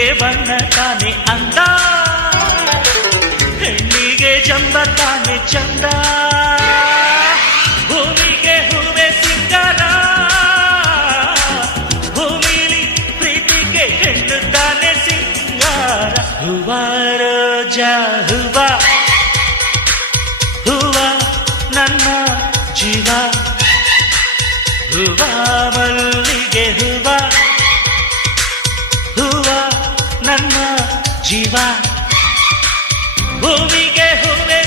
ಹೂವಿಗೆ ಬಣ್ಣ ತಾನೆ ಅಂದ, ಹೆಣ್ಣಿಗೆ ಜಂಬ ತಾನೆ ಚಂದ. ಭೂಮಿಗೆ ಹೂವೆ ಸಿಂಗಾರ, ಭೂಮಿಲಿ ಪ್ರೀತಿಗೆ ಹೆಣ್ಣು ತಾನೆ ಸಿಂಗಾರ. ಹೂವ ರೋಜಾ ಹೂವ, ಹೂವ ನನ್ನ ಜೀವ, ಹೂವ ಮಲ್ಲಿಗೆ ಹೂವ, ಹೂವ ನನ್ನ ಜೀವ. ಭೂಮಿಗೆ ಹೂವೆ